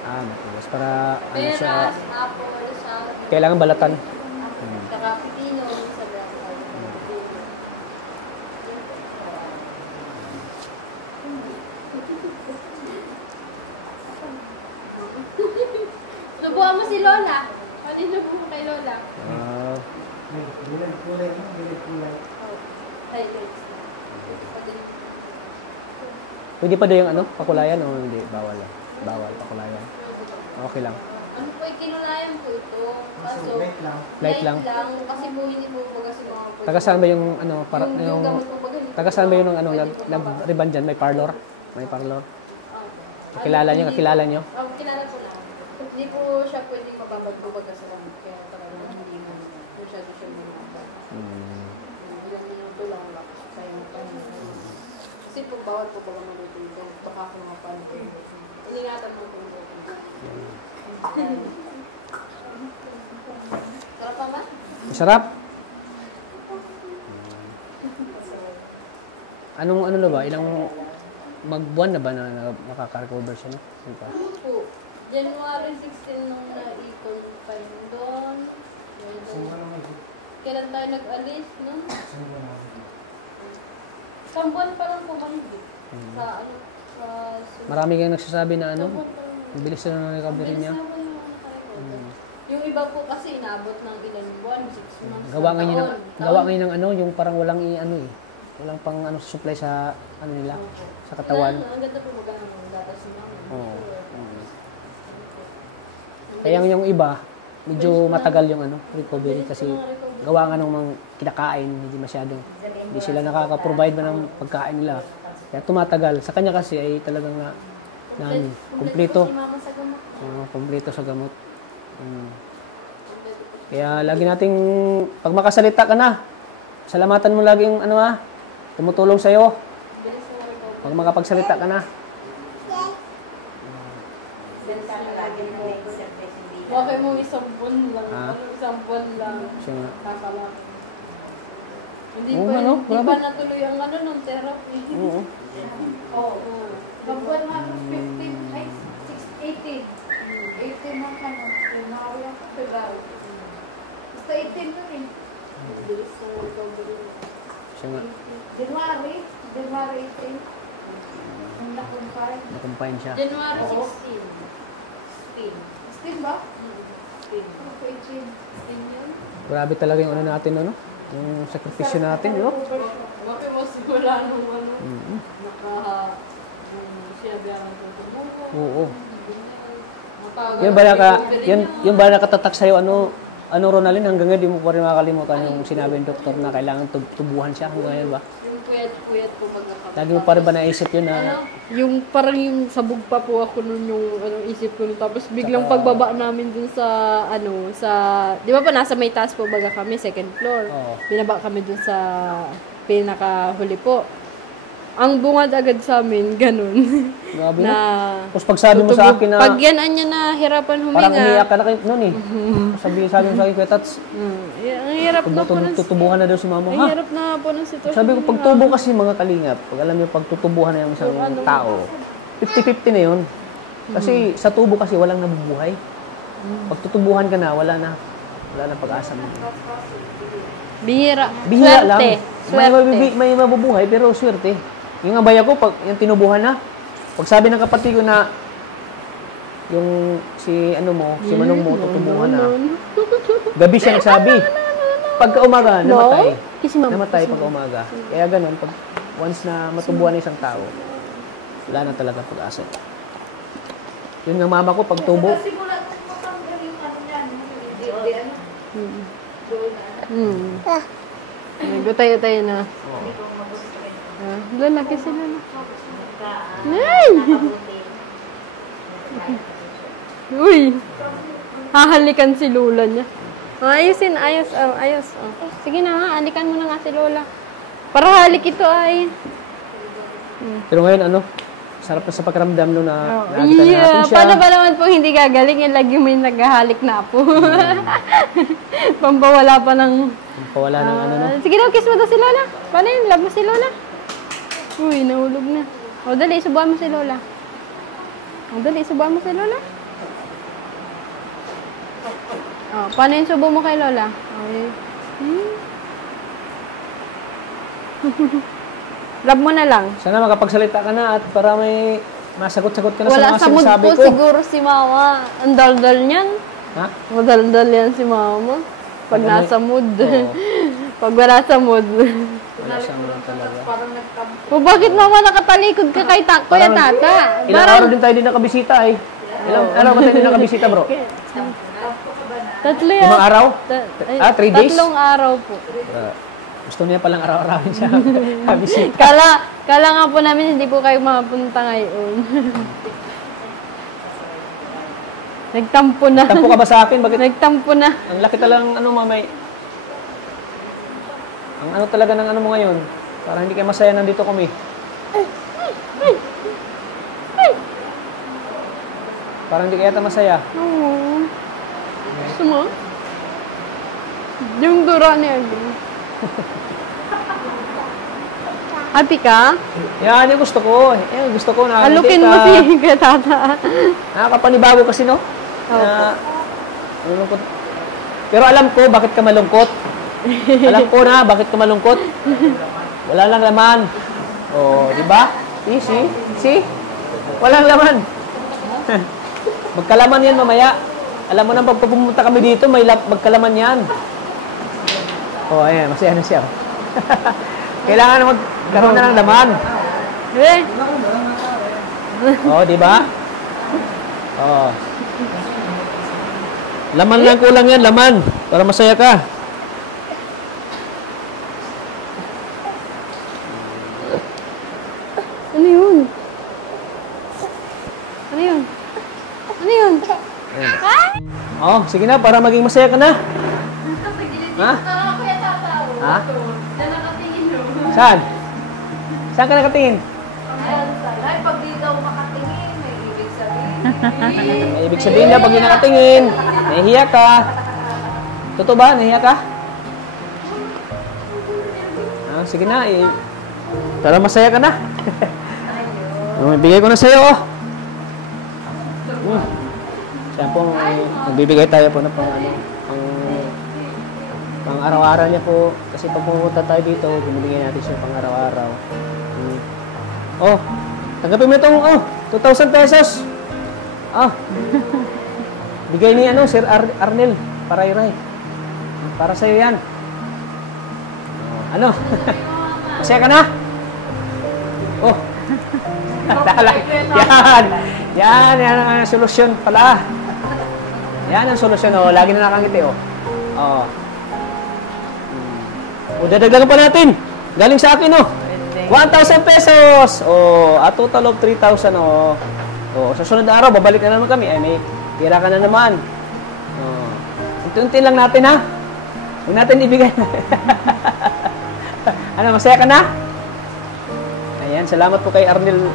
Matigas. Para ano siya, Peras, apple, salt, kailangan balatan. saka pipino, sa black. Subuhan mo si Lola. Pwede subuhan mo kay Lola. Pwede pa daw yung ano, pakulayan o hindi? Bawal lang. Bawal, pakulayan. Okay lang. Ano po, kinulayan po ito. Kaso, Light lang. Kasi po hindi po po kasi mga po. Taga saan ba yung ano, para, yung yung, gamot po pag taga saan ba yung ano, nag-riban dyan? May parlor? May parlor? Kakilala nyo? Kakilala nyo? Kilala po lang. Hindi po siya pwedeng mapapagbubag kasi lang. Kaya talagang hindi mo masyado siya lumabas. Ilang minuto lang lang. Kasi po bawal po baga maluto ito. Baka ako mga paano po. Iningatan mo po ito. Sarap pa ba? Masarap? Anong ano na ba? Ilang magbuwan na ba na nakaka-recover siya? Ano pa? Po. January 16 nung na-icon pa yun doon. Kailan tayo nag-alis, no? Isang buwan pa lang po bang sa ano? Marami kang nagsasabi na ano, ang bilis na ng recovery niya. Yung iba po kasi inaabot ng ilang buwan, 6 months. Gawa ngayon ng ano, yung parang walang ano eh. Walang pang ano supply sa ano nila, sa katawan. Ang ganda po magana ng datas niya. Oo. Kaya yung iba, medyo matagal yung ano, recovery kasi gawa nga ng mga kinakain, hindi masyadong, hindi sila nakaka-provide ba ng pagkain nila. Kaya tumatagal. Sa kanya kasi ay talagang kumpleto. Kumpleto sa gamot. Kaya lagi nating, pag makasalita ka na, salamatan mo lagi yung ano tumutulong sa'yo. Pag makapagsalita ka na. Okay mo isang buwan lang. Isang buwan lang. Siya nga. Kakalaki. Hindi Oo, pa, ano? hindi Grabe. pa natuloy ang ano ng therapy. Oo. Oo. Magbuwan nga ng 15, ay 18. 18 ng ano, January ang February. Basta 18 na rin. Bilis ng recovery. Siya nga. January 18. Ang nakumpay. Nakumpain siya. January Oo. 16. Spain. 16 ba? Spain. Ano po 18? Spain yun? Grabe talaga yung ano natin, ano? Yung sakripisyo natin, no? Bakit mo simula nung ano? Mm-hmm. Siya biya ng tutulungan. Oo. Yung ba nakatatak sa'yo, ano Ronalyn, hanggang ngayon di mo pa rin makakalimutan yung sinabi ng doktor na kailangan tubuhan siya hanggang ngayon ba? Yung puyat po magkakapit. Lagi mo pa rin ba naisip yun na Yung parang yung sabog pa po ako nun yung isip ko nun. Tapos biglang pagbaba namin dun sa di ba pa nasa may taas po baga kami, second floor. Oo. Binaba kami dun sa pinakahuli po. Ang bungad agad sa amin, ganun. grabe na na? Tapos pag sabi mo sa akin na pag yan anya na hirapan huminga. parang umiyak ka na kayo noon eh. Sabi mo sa akin, Kuya Tats, Ang hirap na po ng tutubuhan na daw si mama, ang ha? hirap na po ng sitwasyon. Sabi ko, pagtubo kasi mga kalingap, pag alam niyo, pagtutubuhan na yung isang tao, 50-50 na yun. Kasi sa tubo kasi walang nabubuhay. Pag tutubuhan ka na, wala na pag-asa mo. Bihira Lang. Swerte. May mabubuhay, pero swerte. Yung abaya ko, pag yung tinubuhan na, pag sabi ng kapatid ko na, yung si Manong mo, tutubuhan na. Gabi siya nagsabi. Pagka umaga, namatay. Namatay pagka umaga. Kaya ganun, pag once na matubuhan na isang tao, wala na talaga pag-asa. Yun nga mama ko, pag tubo, Kasi mula nung matanggal yung ano yan, hindi ano. Doon na. Tayo na. Doon na kasi na. Ay! Uy! Hahalikan si Lola niya. Ayusin, ayos. Sige na nga, halikan mo na nga si Lola. Para halik ito ay. pero ngayon sarap na sa pakiramdam no na nakita na natin siya. Paano ba naman po hindi gagaling? Yung lagi may naghahalik na po. Pampawala pa ng... Pawala ng no. Sige daw, kiss mo daw si Lola. Paano yun? Love mo si Lola. Uy, nahulog na. O, dali, subuhan mo si Lola. O, paano yung subo mo kay Lola? Okay. Love mo na lang. Sana makapagsalita ka na at para may masagot-sagot ka na Wala sa sa mga mood sinasabi po ko. siguro si Mama. Ang daldal niyan. Ha? Madaldal yan si Mama. Pag Ano nasa mood. Oo. Pag wala sa mood. Wala siyang mood talaga. Parang nagkampo. O bakit Mama nakatalikod ka kay Kuya Tata? Ilang araw din tayo din nakabisita eh. Ilang araw ba tayo din nakabisita bro? Tatlo yan. 5 araw? 3 days? 3 araw po. Gusto niya palang araw-arawin siya kabisita. Kala nga po namin hindi po kayo mapunta ngayon. Nagtampo na. Tampo ka ba sa akin? Bakit? Nagtampo na. Ang laki talang mamay. Ang talaga ng mo ngayon. Para hindi kayo masaya nandito kami. Parang hindi kaya masaya. Oo. Gusto mo? Yung dura ni Agri. Happy ka? Yan, yung gusto ko. Gusto ko na Alukin mo si Kuya Tata. nakakapanibago kasi, no? Na, malungkot. Pero alam ko bakit ka malungkot. Alam ko na bakit ka malungkot. Wala lang laman. Oh, di ba? See? Walang laman. Magkalaman yan mamaya. Alam mo na, pag pumunta kami dito, magkalaman yan. Oh, ayan. Masaya na siya. Kailangan magkaroon na ng laman. Eh, Oh, di ba? Oh. Laman lang kulang yan, laman. Para masaya ka. ano yun? Ano yun? Ano yun? Oh, sige na, para maging masaya ka na. Ha? Kaya tataw. Ha? Na nakatingin mo. Saan? Saan ka nakatingin? Ayan, ay, pag di daw makatingin, may ibig sabihin. May ibig sabihin na, pag di nakatingin, nahihiya ka. Totoo ba? Nahihiya ka? Ah, sige na, para masaya ka na. Bigay ko na sa'yo, oh. Siya po, magbibigay tayo po na pang araw-araw niya po. Kasi pag pumunta tayo dito, binibigyan natin siya pang araw-araw. Oh, tanggapin mo itong, 2,000 pesos. Bigay ni, Sir Arnel Parayray. Para sa'yo yan. Ano? Masaya ka na? Oh. Yan ang solusyon pala. Yan ang solusyon, oh. Lagi na nakangiti, oh. Oh. O, dadagdagan pa natin. Galing sa akin, oh. 1,000 pesos. Oh, a total of 3,000, oh. Oh, sa sunod na araw, babalik na naman kami. Ay, may tira ka na naman. Oh. Unti-unti lang natin, ha. Huwag natin ibigay. Ano, masaya ka na? Ayan, salamat po kay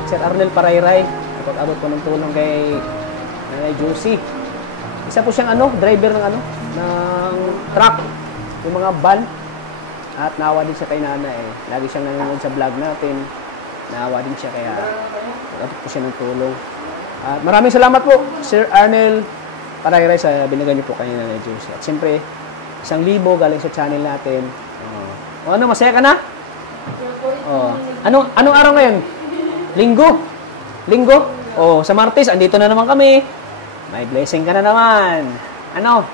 Sir Arnel Parayray. Napag-abot po ng tulong kay Nanay Josie. Isa po siyang driver ng ng truck, yung mga van. At naawa din siya kay Nanay. Lagi siyang nanonood sa vlog natin. Naawa din siya kaya napag-abot po siya ng tulong. At maraming salamat po, Sir Arnel Parayray, sa binigay niyo po kay Nanay Josie. At siyempre, 1,000 galing sa channel natin. Ano, masaya ka na? Oh. Anong araw ngayon? Linggo? Oh, sa Martes, andito na naman kami. May blessing ka na naman. Ano?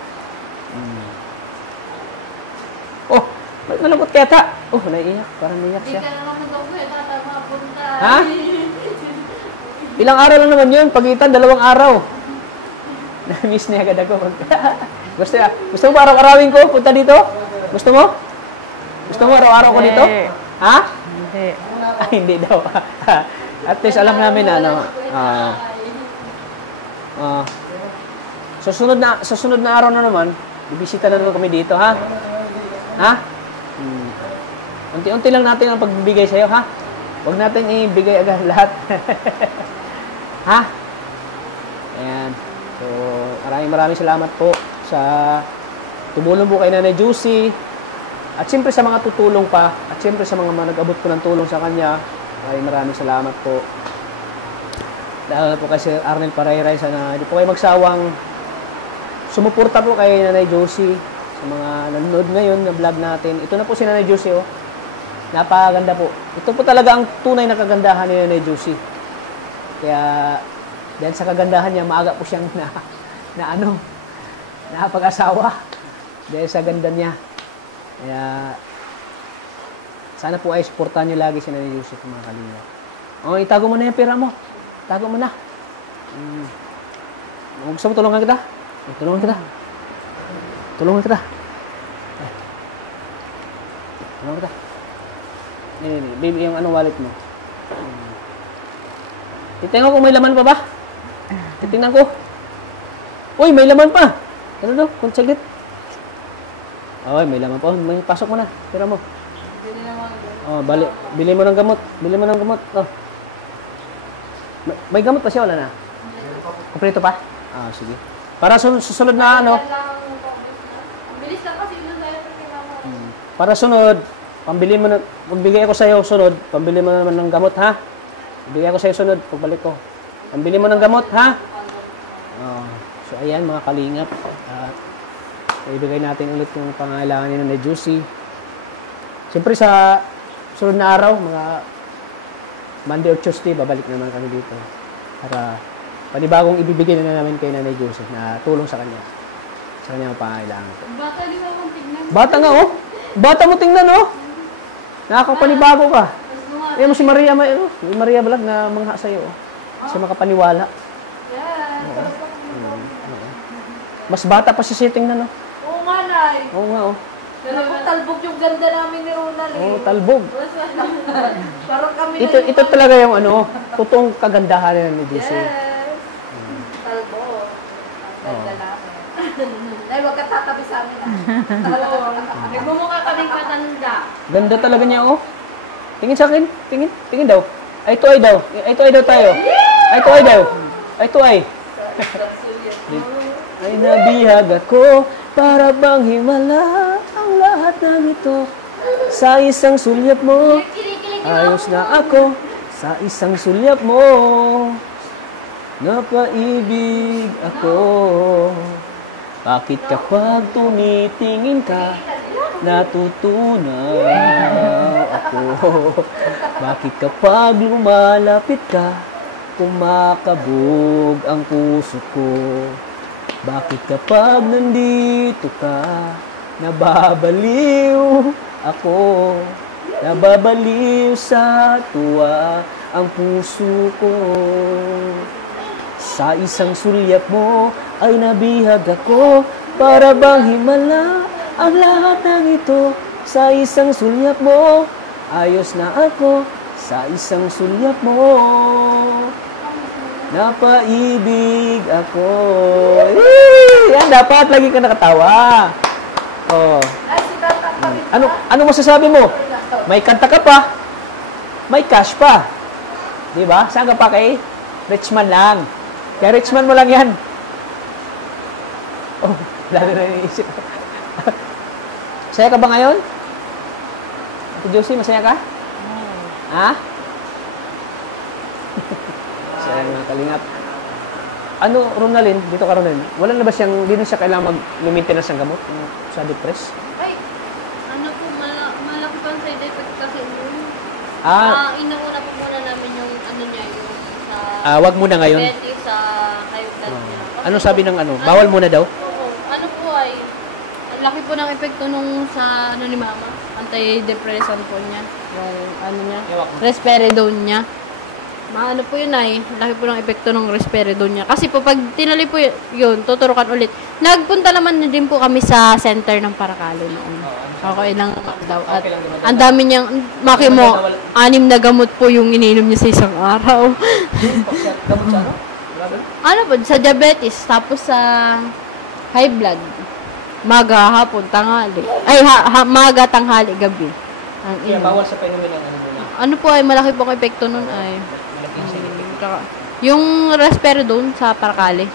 Oh, malungkot kaya ta. Oh, naiiyak. Parang naiiyak Hindi siya. ka naman mag-uwi, tatapunta. Ha? Ilang araw lang naman yun. Pagitan, 2 araw. Na-miss niya agad ako. Gusto mo ba araw-arawin ko? Punta dito? Gusto mo? Gusto mo araw-araw ko dito? Ha? Hindi. Ay, hindi daw. At least alam namin sa sunod na araw na naman, bibisita na naman kami dito, ha? Ha? Unti-unti lang natin ang pagbibigay sa'yo, ha? Huwag natin ibigay agad lahat. Ha? Ayan. So, maraming salamat po sa tumulong po kay Nanay Josie. At siyempre sa mga tutulong pa, at siyempre sa mga nag-abot po ng tulong sa kanya, maraming salamat po. Dahil po kay Sir Arnel Parayray, sana hindi po kayo magsawang sumuporta po kay Nanay Josie sa mga nanonood ngayon na vlog natin. Ito na po si Nanay Josie, oh. Napakaganda po. Ito po talaga ang tunay na kagandahan ni Nanay Josie. Kaya, dahil sa kagandahan niya, maaga po siyang napag-asawa. Dahil sa ganda niya. Kaya, sana po ay supportahan nyo lagi si Nanay Josie, mga kalinga. Oh, itago mo na yung pera mo. Itago mo na. Gusto mo tulungan kita? Tulungan kita. Tulungan kita. Tulungan kita. Baby, yung wallet mo. Titingnan ko kung may laman pa ba? Titingnan ko. Uy, may laman pa. Ano daw? Kung saglit. Ay, may laman pa. May pasok mo na. Pera mo. Oh, bili mo ng gamot. Bili mo ng gamot. Oh. May gamot pa siya, wala na? Kompleto pa? Ah, sige. Para susunod na Bilis lang kasi yun sa'yo pero para sunod, pambili mo na, magbigay ako sa'yo sunod, pambili mo naman ng gamot, ha? Bigay ako sa'yo sunod, pagbalik ko. Pambili mo ng gamot, ha? Oh. So, ayan, mga kalingap. Ibigay natin ulit yung pangangailangan ni Nanay Josie. Siyempre sa sunod na araw, mga Monday or Tuesday, babalik naman kami dito. Para panibagong ibibigay na namin kay Nanay Joseph na tulong sa kanya. Sa kanyang pangailangan. Bata di ba mong tignan? Bata nga, oh. Bata mo tingnan, oh. Nakakapanibago ka. Ayan mo si Maria, si Maria Balag na mangha sa'yo, oh. Kasi makapaniwala. Mas bata pa si tingnan, oh. Oo nga, Nay. Oo nga, oh. Talbog yung ganda namin ni Ronald. Oo, talbog. Parang kami Ito talaga yung ano, totoong kagandahan ni Jose. Yes. Talbog. Ang ganda namin. Nay, huwag ka tatabi sa amin. Nagmumukha kaming patanda. Ganda talaga niya, oh. Tingin sa akin. Tingin daw. Ay, ito ay daw. Ay, ito ay daw tayo. Ay, ito ay daw. Ay, ito ay. Ay, nabihag ako para bang himala ang lahat ng ito. Sa isang sulyap mo, ayos na ako. Sa isang sulyap mo, napaibig ako. Bakit kapag tumitingin ka, natutunaw ako? Bakit kapag lumalapit ka, kumakabog ang puso ko? Bakit kapag nandito ka, nababaliw ako? Nababaliw sa tuwa ang puso ko. Sa isang sulyap mo ay nabihag ako, para bang himala ang lahat ng ito. Sa isang sulyap mo, ayos na ako. Sa isang sulyap mo, napaibig ako. Yan, dapat lagi ka nakatawa. Oh. Ay, si Tata kami. Ano masasabi mo? May kanta ka pa. May cash pa. Di ba? Saan ka pa kay? Richman lang. Kaya Richman mo lang yan. Oh, lalo na iniisip. Masaya ka ba ngayon? Ate Josie, masaya ka? Ha? Masaya mga kalingap. Ano, Ronaldin, dito ka Ronaldin, wala na ba siyang, di na siya kailangan mag-maintenance ng gamot sa depress? Ay, ano po, malaki pang side effect kasi yun. Inauna po muna namin yung ano niya, yung sa... wag muna ngayon. diabetes, sa high blood niya. Ano sabi ng ano? Bawal muna daw? Oo, ano po ay, ang laki po ng epekto nung sa ano ni mama, antidepressant po niya, yung ano niya, risperidone niya. Maano po yun ay, laki po ng epekto ng risperidone niya. Kasi po pag tinali po yun, tuturukan ulit. Nagpunta naman na din po kami sa center ng Paracalo noon. Okay lang daw. At ang dami niyang, maki mo, 6 na gamot po yung iniinom niya sa isang araw. Gamot sa ano? Ano po, sa diabetes, tapos sa high blood. Maga, hapon, tanghali. Ay, maga, tanghali, gabi. Ang Kaya inom. bawal sa painumin ng ano muna. Ano po ay, malaki pong epekto nun ay. Malaking side effect. Tsaka, yung risperidone sa Paracale.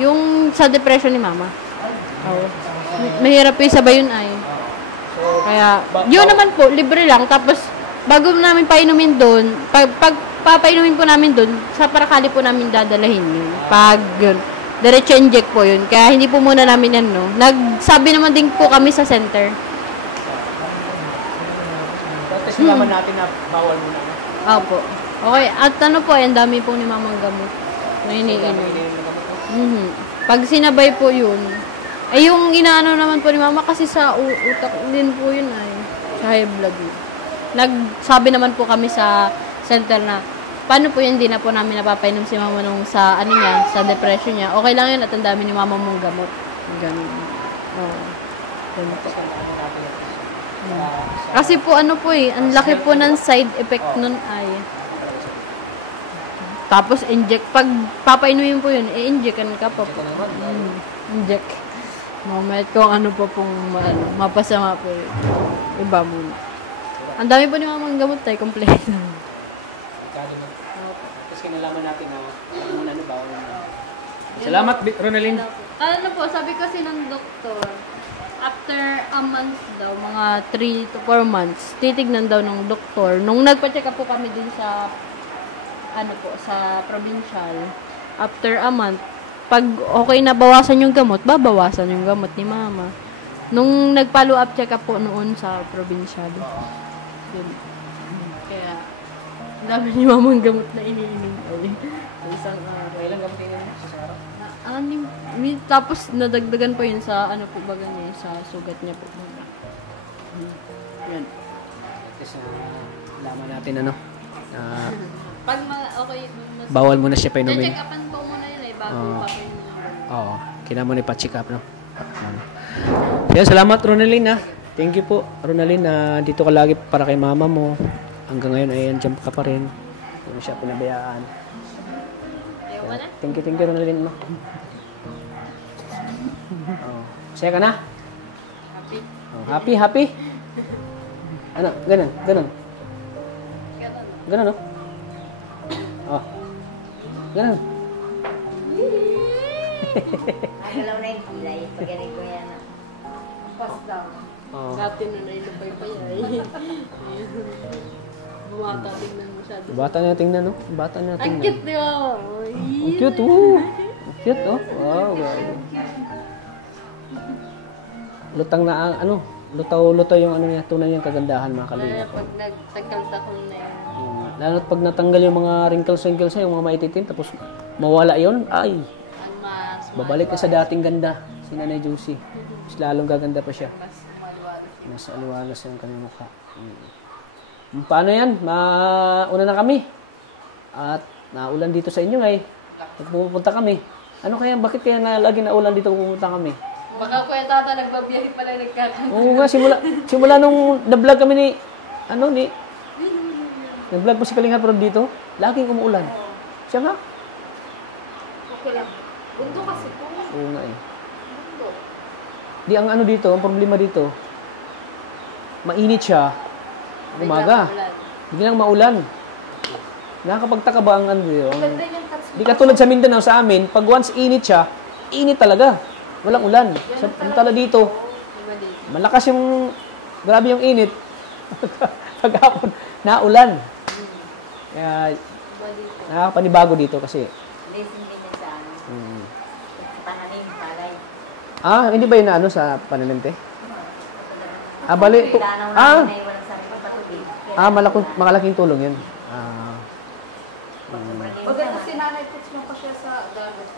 Yung sa depression ni mama. Oo. Mahirap yung sabay yun ay. Kaya, yun naman po, libre lang. Tapos, bago namin painumin doon, pag papainumin po namin doon, sa Paracale po namin dadalahin yun. Pag yun, diretso inject po yun. Kaya hindi po muna namin yan, no. Nagsabi naman din po kami sa center. Tapos naman natin na bawal muna. Opo. Okay, at ano po, ang dami po ni mamang gamot na iniinom. Pag sinabay po yun, ay yung inaano naman po ni mama kasi sa utak din po yun ay sa high blood. Nagsabi naman po kami sa center na paano po yun, hindi na po namin napapainom si mama nung sa ano niya, sa depression niya. Okay lang yun at ang dami ni mama mong gamot. Ganun. Oo. Ganun po. Kasi po ano po eh, ang laki po ng side effect nun ay. Tapos inject, pag papainumin po yun, i-injectan ka pa po. Inject. Mamaya kung ano pa pong mapasama po yun. Iba muna. Ang dami po ni mamang gamot tayo, kompleto. Tapos kinalaman natin na muna ano bawal muna. Salamat, Ronaldin. Ano po, sabi kasi ng doktor, after a month daw, mga 3 to 4 months, titignan daw ng doktor. Nung nagpa-check up po kami din sa, ano po, sa provincial, after a month, pag okay na bawasan yung gamot, babawasan yung gamot ni mama. Nung nag-follow up check up po noon sa provincial. Yun. Kaya, Ang dami ni mamang gamot na iniinom ko eh. Sa isang araw. Kailan gamot yun sa Sarah? Tapos nadagdagan pa yun sa ano po baga niya, sa sugat niya po. Yan. Kasi laman natin ano. Pag okay, Bawal mo na siya painumin. check upan po muna yun eh, bago pa kayo Oo. Kailangan mo na ipa-check up, no? Yan, salamat Ronaldin ha. Thank you po Ronaldin na dito ka lagi para kay mama mo. Hanggang ngayon ay andyan ka pa rin. Hindi mo siya pinabayaan. Thank you Ronaldin mo. Oh. Saya ka na? Happy. Oh, happy? Ano? Ganun. Ganun, no? Oh. Ganun. Nagalaw na yung kilay. Pagaling ko yan. Pass down. Oh. Dati nun ay lupay pa yan. Bumata tingnan masyado. Bata na tingnan, no? Bata na Ang tingnan. cute niya. Ang cute, oh. Ang cute, oh. Wow, grabe. Lutang na ang, ano, lutaw yung ano niya, tunay niyang kagandahan, mga Kaya kalingap. pag nagtagal-takol na yan. Lalo't pag natanggal yung mga wrinkles niya, yung mga maititim, tapos mawala yon, ay, Ang mas babalik na sa dating ganda, si Nanay Juicy. Mas lalong gaganda pa siya. mas maliwanag. Mas aliwalas yung kanyang mukha. Paano yan? Mauna na kami. At naulan dito sa inyo ngayon. Pupunta kami. Ano kaya, bakit kaya na lagi naulan dito pupunta kami? Baka kuya tata nagbabiyahe pala nagkakaroon. Oo nga, simula nung na-vlog kami nag-vlog po si Kalinga pero dito, laging umuulan. Siya nga? Okay lang. Bundo kasi po. Oo nga eh. Bundo. Di ang ano dito, ang problema dito, mainit siya, umaga. Biglang maulan. Nakakapagtaka ba ang ano dito? Maganda yung touch. Di katulad sa Mindanao sa amin, pag once init siya, init talaga. Walang ulan. Samantala dito, malakas yung, grabe yung init. Paghapon, naulan. Kaya, nakakapanibago dito kasi. Blessing din yan sa ano. Sa pananim, palay. Hindi ba yun na ano sa pananente? Bali. Danaw na may walang sarili patubig. Malaking tulong yun. Maganda si Nanay Puts mo pa siya sa dagat.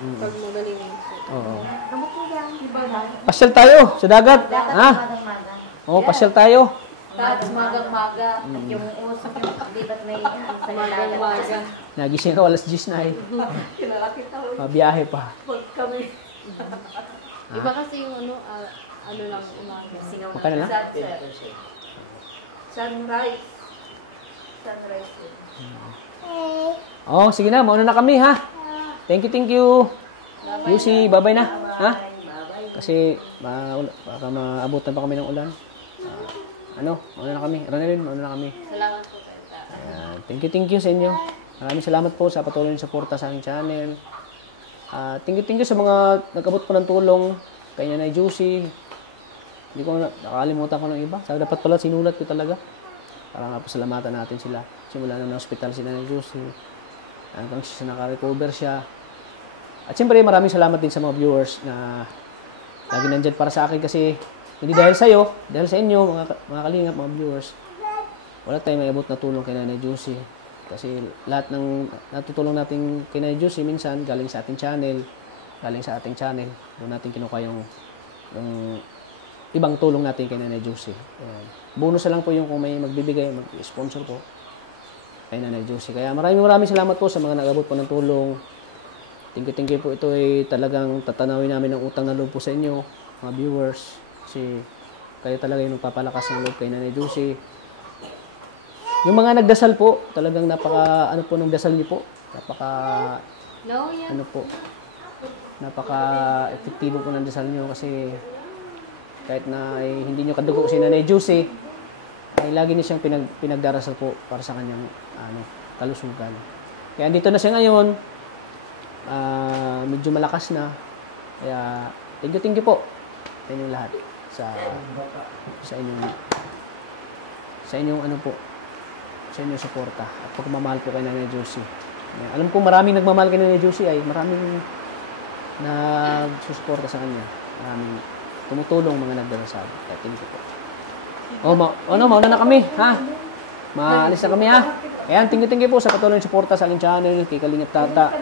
Pag magaling yung Oo. Gamot mo yan. Iba na. Pasyal tayo sa dagat. Dapat Ha? magang-magang. Oo, pasyal tayo. Touch magang-maga. Yung usap yung libat may sa ilalim. maga. Nagising ka, alas 10 na eh. Kinalaki tao. Mabiyahe pa. Pag kami. Iba kasi yung ano lang umaga. Singaw na. Magkano na? Sunset. Sunrise. Sunrise. Oh, sige na, mauna na kami ha. Thank you. Yusi, bye-bye na. Ha? Kasi baka maabutan pa kami ng ulan. Mauna na kami. Ronaldin, mauna na kami. Salamat po kayo. Ayan. Thank you sa inyo. Maraming salamat po sa patuloy na suporta sa aking channel. Thank you sa mga nag-abot po ng tulong kay Nanay Juicy. Hindi ko nakalimutan ko ng iba. Dapat pala sinulat ko talaga. Para nga pasalamatan natin sila. Simula na hospital si Nanay Juicy. Hanggang siya naka-recover siya. At siyempre maraming salamat din sa mga viewers na lagi nandyan para sa akin kasi hindi dahil sa iyo, dahil sa inyo, mga kalingap, mga viewers, wala tayong may abot na tulong kay Nanay Juicy. Kasi lahat ng natutulong natin kay Nanay Juicy minsan galing sa ating channel. Doon natin kinuha yung ibang tulong natin kay Nanay Juicy. Bonus na lang po yung kung may magbibigay, mag-sponsor po kay Nanay Juicy. Kaya maraming salamat po sa mga nag-abot po ng tulong. Thank you po. Ito ay talagang tatanawin namin ng utang na loob po sa inyo, mga viewers. Kasi kayo talaga yung nagpapalakas ng loob kay Nanay Juicy. Yung mga nagdasal po, talagang ng dasal niyo po. Napaka-epektibo po ng dasal niyo kasi kahit na hindi niyo kadugo si Nanay Juicy, ay lagi niya siyang pinagdarasal po para sa kanyang kalusugan. Kaya dito na siya ngayon, medyo malakas na. Kaya thank you po sa inyong lahat sa inyong suporta at pagmamahal po kay Nanay Juicy. Alam ko maraming nagmamahal kay Nanay Juicy ay maraming nagsusuporta sa kanya. Maraming tumutulong mga nagdarasal. Kaya thank you po. Mauna na kami, ha? Maalis na kami ha. Ayan, thank you po sa patuloy na suporta sa aking channel, kay Kalingap Tata.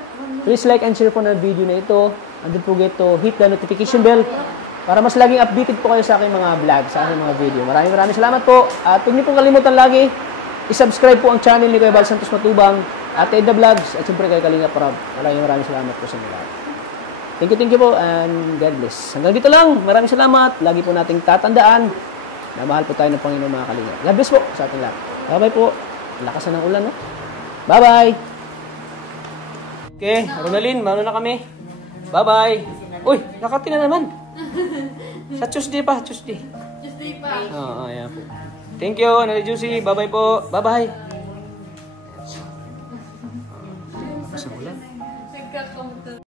Please like and share po na video na ito. And don't forget to hit the notification bell para mas laging updated po kayo sa aking mga vlog, sa aking mga video. Maraming salamat po. At huwag niyo pong kalimutan lagi, i-subscribe po ang channel ni Kuya Val Santos Matubang, at Edda Vlogs, at siyempre kay Kalingap Rob. Maraming salamat po sa inyo lahat. Thank you po, and God bless. Hanggang dito lang, maraming salamat. Lagi po nating tatandaan na mahal po tayo ng Panginoon mga Kalingap. God bless po sa ating lahat. Bye-bye po. Lakas na ng ulan, no? Bye-bye! Okay, Ronaldin, mauna na kami. Bye-bye! Uy, nakati na naman. Sa Tuesday pa, Tuesday. Tuesday pa. Oo, ayan po. Thank you, Nali Juicy. Bye-bye po. Bye-bye.